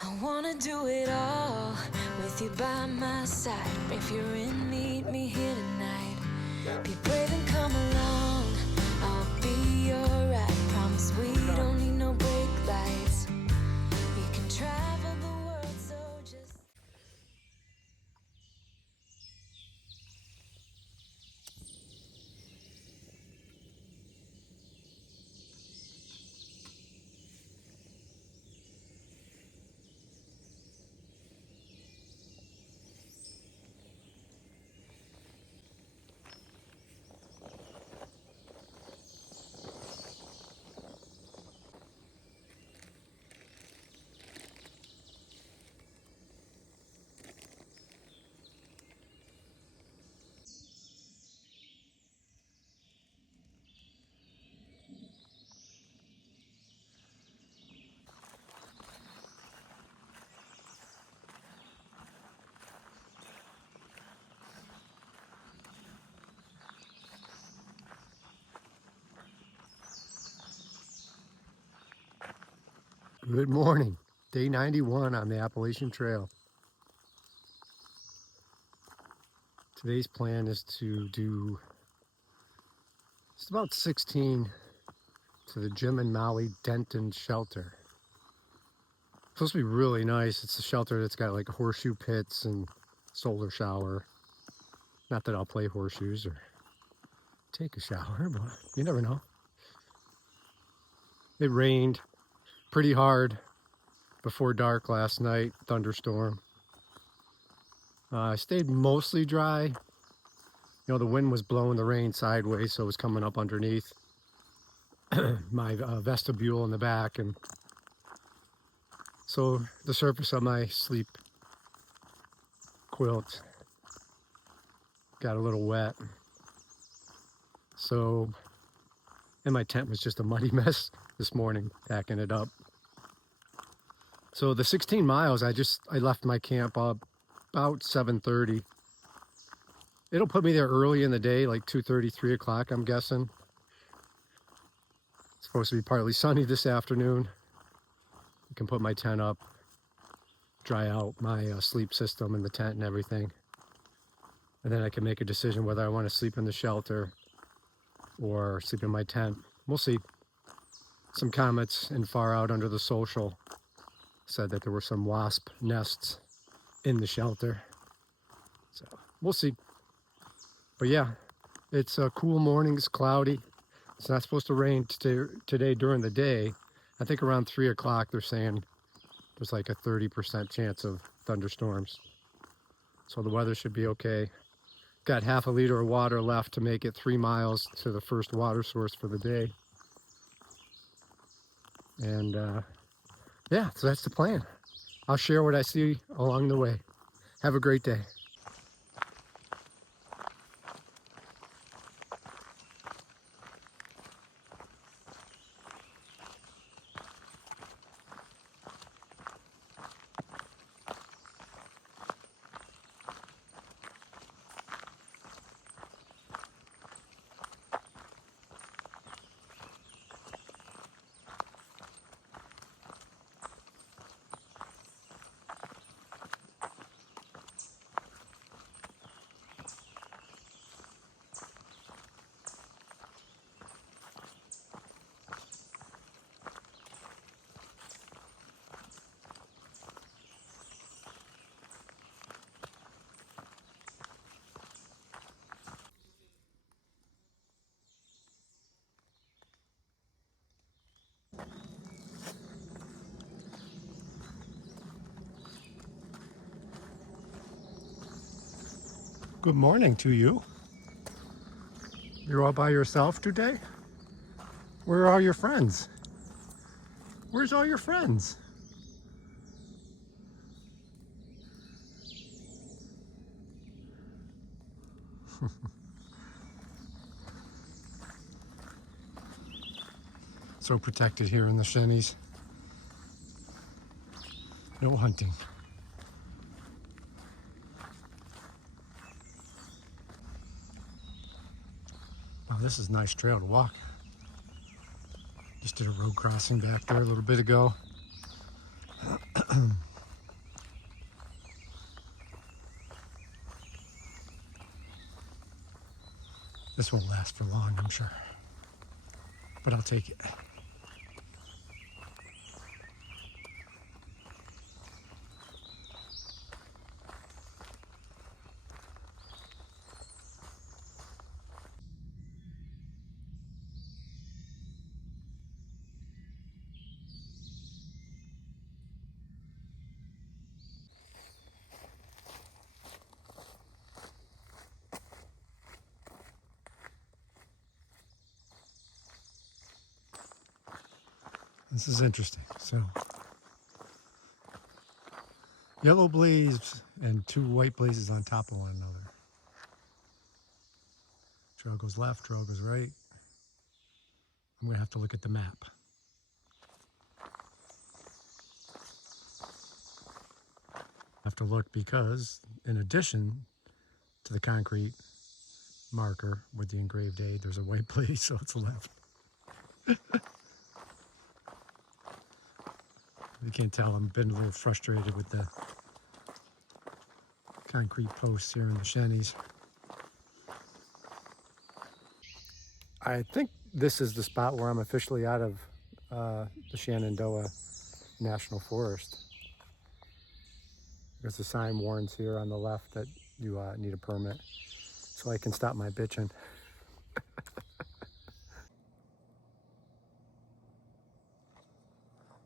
I wanna do it all with you by my side. If you're in, meet me here tonight. Be brave and come along. I'll be your ride. Promise we don't need no brake lights. We can travel the world, so just. Good morning. Day 91 on the Appalachian Trail. Today's plan is to do just about 16 to the Jim and Molly Denton shelter. It's supposed to be really nice. It's a shelter that's got like horseshoe pits and solar shower. Not that I'll play horseshoes or take a shower, but you never know. It rained pretty hard before dark last night, thunderstorm. I stayed mostly dry. You know, the wind was blowing the rain sideways, so it was coming up underneath my vestibule in the back, and so the surface of my sleep quilt got a little wet. So, and my tent was just a muddy mess this morning, packing it up. So the 16 miles, I left my camp up about 7:30. It'll put me there early in the day, like 2:30, 3 o'clock, I'm guessing. It's supposed to be partly sunny this afternoon. I can put my tent up, dry out my sleep system in the tent and everything. And then I can make a decision whether I want to sleep in the shelter or sleep in my tent. We'll see. Some comments in Far Out Under the Social said that there were some wasp nests in the shelter. So we'll see. But yeah, it's a cool morning. It's cloudy. It's not supposed to rain today during the day. I think around 3 o'clock they're saying there's like a 30% chance of thunderstorms. So the weather should be okay. Got half a liter of water left to make it 3 miles to the first water source for the day. And yeah, so that's the plan. I'll share what I see along the way. Have a great day. Good morning to you. You're all by yourself today? Where are all your friends? Where's all your friends? So protected here in the Shennies. No hunting. Wow, this is a nice trail to walk. Just did a road crossing back there a little bit ago. This won't last for long, I'm sure, but I'll take it. This is interesting. So, yellow blaze and two white blazes on top of one another. Trail goes left, trail goes right. I'm going to have to look at the map. I have to look because, in addition to the concrete marker with the engraved A, there's a white blaze, so it's left. You can't tell, I'm been a little frustrated with the concrete posts here in the shanties. I think this is the spot where I'm officially out of the Shenandoah National Forest. There's a sign warns here on the left that you need a permit, so I can stop my bitching.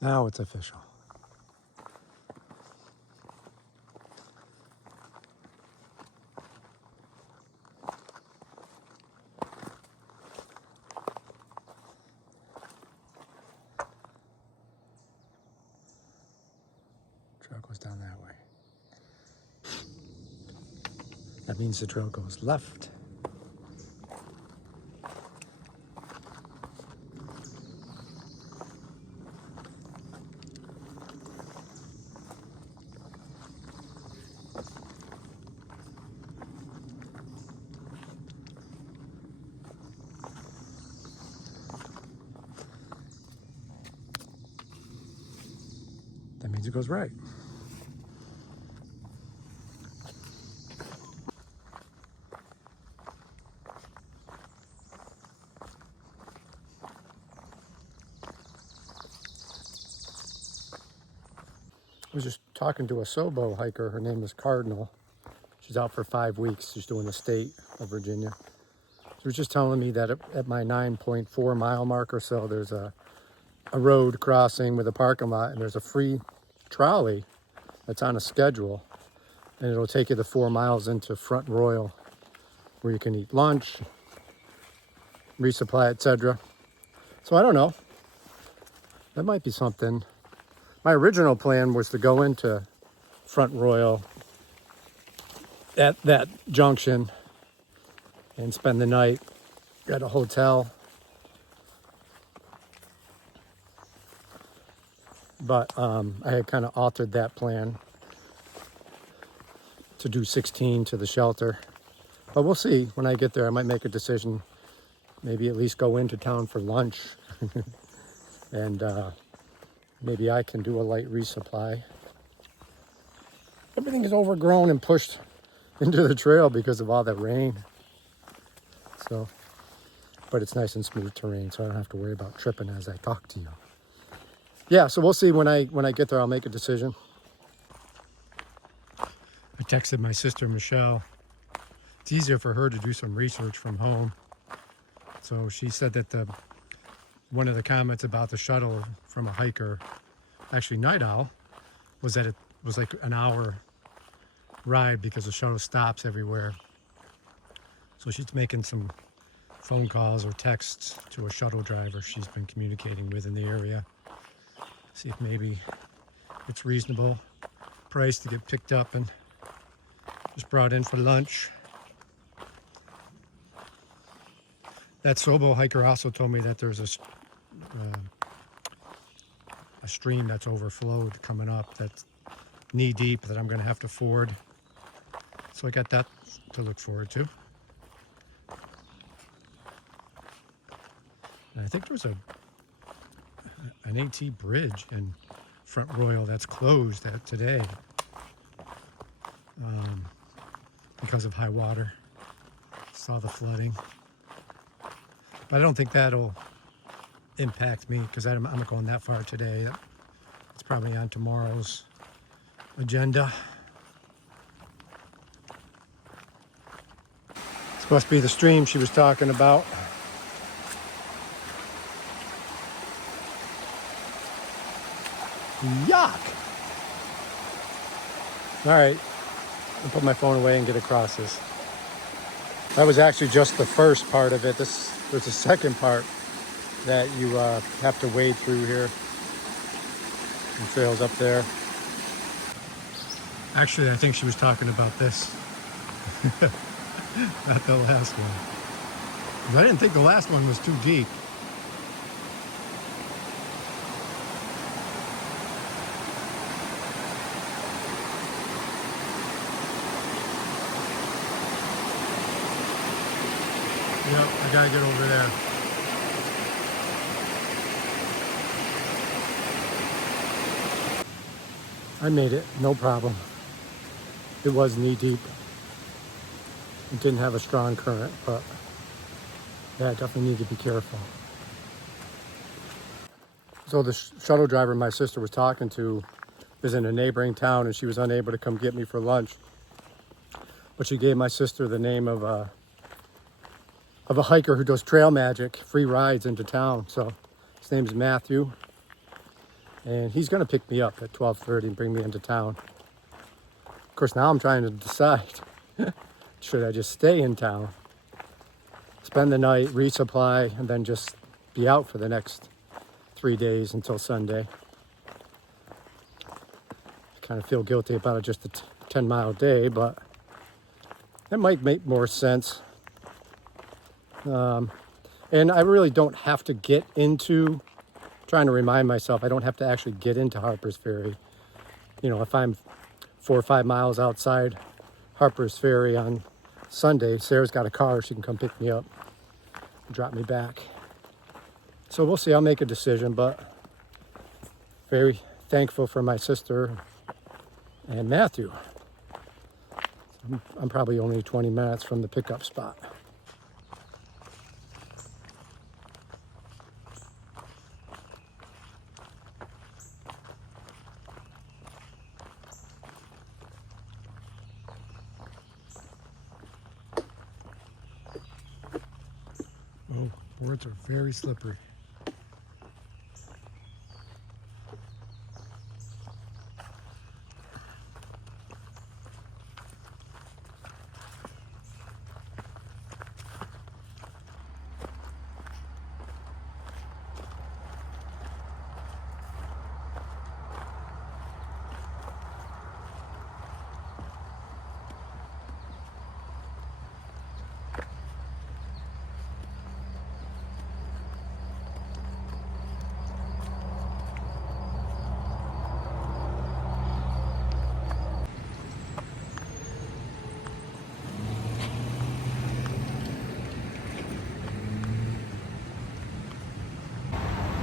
Now it's official. Trail goes down that way. That means the trail goes left. That means it goes right. I was just talking to a Sobo hiker. Her name is Cardinal. She's out for 5 weeks. She's doing the state of Virginia. She was just telling me that at my 9.4 mile mark or so, there's a road crossing with a parking lot, and there's a free trolley that's on a schedule, and it'll take you the 4 miles into Front Royal, where you can eat lunch, resupply, etc. So I don't know. That might be something. My original plan was to go into Front Royal at that junction and spend the night at a hotel. But I had kind of altered that plan to do 16 to the shelter. But we'll see when I get there. I might make a decision, maybe at least go into town for lunch. And maybe I can do a light resupply. Everything is overgrown and pushed into the trail because of all that rain. So, but it's nice and smooth terrain, so I don't have to worry about tripping as I talk to you. Yeah, so we'll see when I get there. I'll make a decision. I texted my sister Michelle. It's easier for her to do some research from home. So she said that one of the comments about the shuttle from a hiker, actually Night Owl, was that it was like an hour ride because the shuttle stops everywhere. So she's making some phone calls or texts to a shuttle driver she's been communicating with in the area. See if maybe it's reasonable price to get picked up and just brought in for lunch. That Sobo hiker also told me that there's a stream that's overflowed coming up that's knee deep that I'm going to have to ford. So I got that to look forward to. And I think there's an AT bridge in Front Royal that's closed today because of high water. Saw the flooding. But I don't think that'll impact me because I'm not going that far today. It's probably on tomorrow's agenda. This must be the stream she was talking about. Yuck! All right, I'll put my phone away and get across this. That was actually just the first part of it. There's a second part that you have to wade through here. The trail's up there. Actually, I think she was talking about this. Not the last one. 'Cause I didn't think the last one was too deep. Yep, I gotta get over there. I made it, no problem. It was knee deep. It didn't have a strong current, but yeah, I definitely need to be careful. So the shuttle driver my sister was talking to is in a neighboring town, and she was unable to come get me for lunch. But she gave my sister the name of a hiker who does trail magic, free rides into town. So his name's Matthew, and he's gonna pick me up at 12:30 and bring me into town. Of course, now I'm trying to decide, should I just stay in town, spend the night, resupply, and then just be out for the next 3 days until Sunday. I kind of feel guilty about it, just a 10-mile day, but it might make more sense. And I really don't have to get into, trying to remind myself, I don't have to actually get into Harper's Ferry. You know, if I'm 4 or 5 miles outside Harper's Ferry on Sunday, Sarah's got a car, she can come pick me up and drop me back. So we'll see, I'll make a decision, but very thankful for my sister and Matthew. I'm probably only 20 minutes from the pickup spot. Oh, boards are very slippery.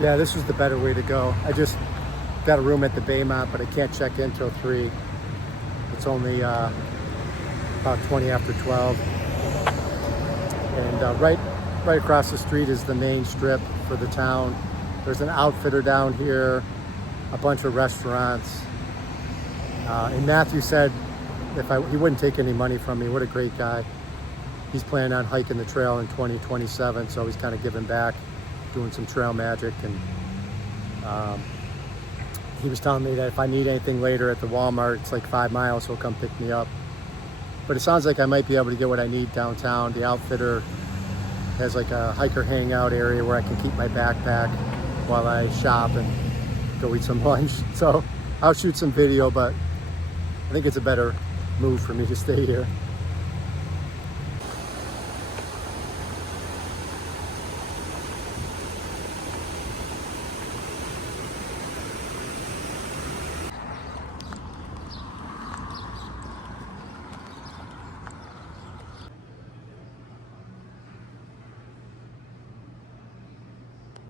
Yeah, this is the better way to go. I just got a room at the Baymont, but I can't check in till 3. It's only about 20 after 12. And right across the street is the main strip for the town. There's an outfitter down here, a bunch of restaurants. And Matthew said he wouldn't take any money from me. What a great guy. He's planning on hiking the trail in 2027, so he's kind of giving back, doing some trail magic. And he was telling me that if I need anything later at the Walmart, it's like 5 miles, he'll come pick me up. But it sounds like I might be able to get what I need downtown. The outfitter has like a hiker hangout area where I can keep my backpack while I shop and go eat some lunch. So I'll shoot some video, but I think it's a better move for me to stay here.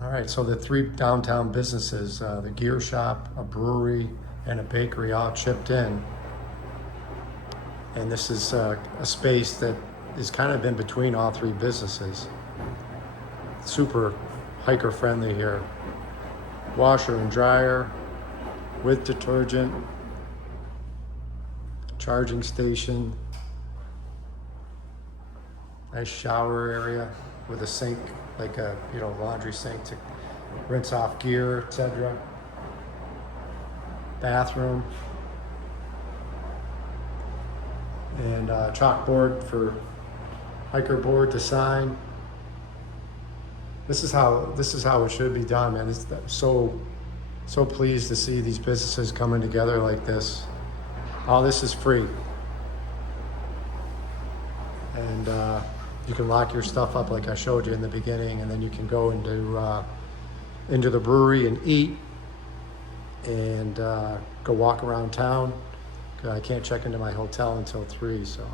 All right, so the 3 downtown businesses, the gear shop, a brewery, and a bakery all chipped in. And this is a space that is kind of in between all 3 businesses. super hiker friendly here. Washer and dryer with detergent, charging station, nice shower area with a sink, like a laundry sink to rinse off gear, etc. Bathroom and chalkboard for hiker board to sign. This is how it should be done, man. It's so pleased to see these businesses coming together like this. All this is free, and you can lock your stuff up like I showed you in the beginning, and then you can go into the brewery and eat, and go walk around town. I can't check into my hotel until 3, so.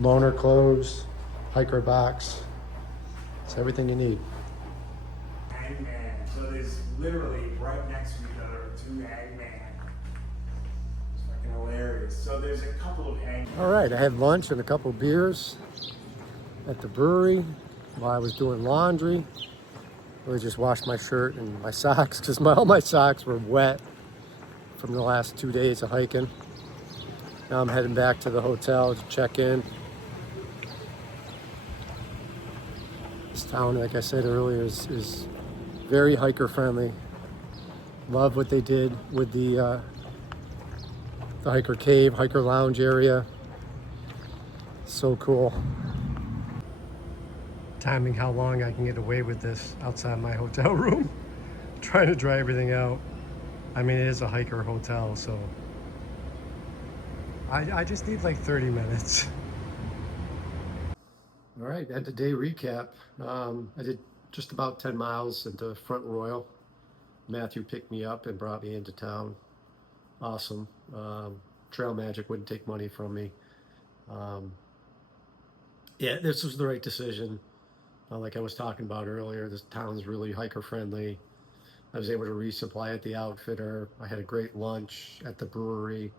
Loaner clothes, hiker box. It's everything you need. Hangman. So there's literally right next to each other 2 hangman. It's fucking hilarious. So there's a couple of hangman. All right, I had lunch and a couple beers at the brewery while I was doing laundry. Really just washed my shirt and my socks because all my socks were wet from the last 2 days of hiking. Now I'm heading back to the hotel to check in. This town, like I said earlier, is very hiker friendly. Love what they did with the hiker cave, hiker lounge area. So cool. Timing how long I can get away with this outside my hotel room. Trying to dry everything out. I mean, it is a hiker hotel, so I just need like 30 minutes. All right, end of day recap. I did just about 10 miles into Front Royal. Matthew picked me up and brought me into town. Awesome. Trail Magic wouldn't take money from me. Yeah, this was the right decision. Like I was talking about earlier, this town's really hiker friendly. I was able to resupply at the outfitter. I had a great lunch at the brewery.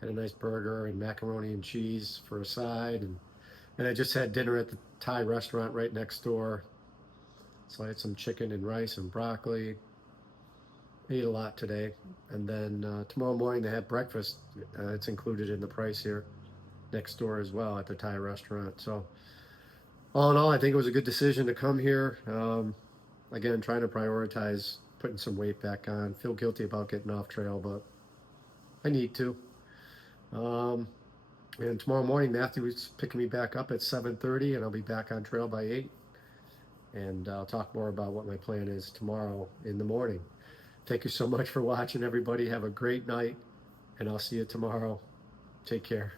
Had a nice burger and macaroni and cheese for a side. And I just had dinner at the Thai restaurant right next door. So I had some chicken and rice and broccoli. Ate a lot today. And then tomorrow morning they have breakfast. It's included in the price here next door as well at the Thai restaurant. So all in all, I think it was a good decision to come here. Again, trying to prioritize putting some weight back on. Feel guilty about getting off trail, but I need to. And tomorrow morning, Matthew is picking me back up at 7:30, and I'll be back on trail by 8. And I'll talk more about what my plan is tomorrow in the morning. Thank you so much for watching, everybody. Have a great night, and I'll see you tomorrow. Take care.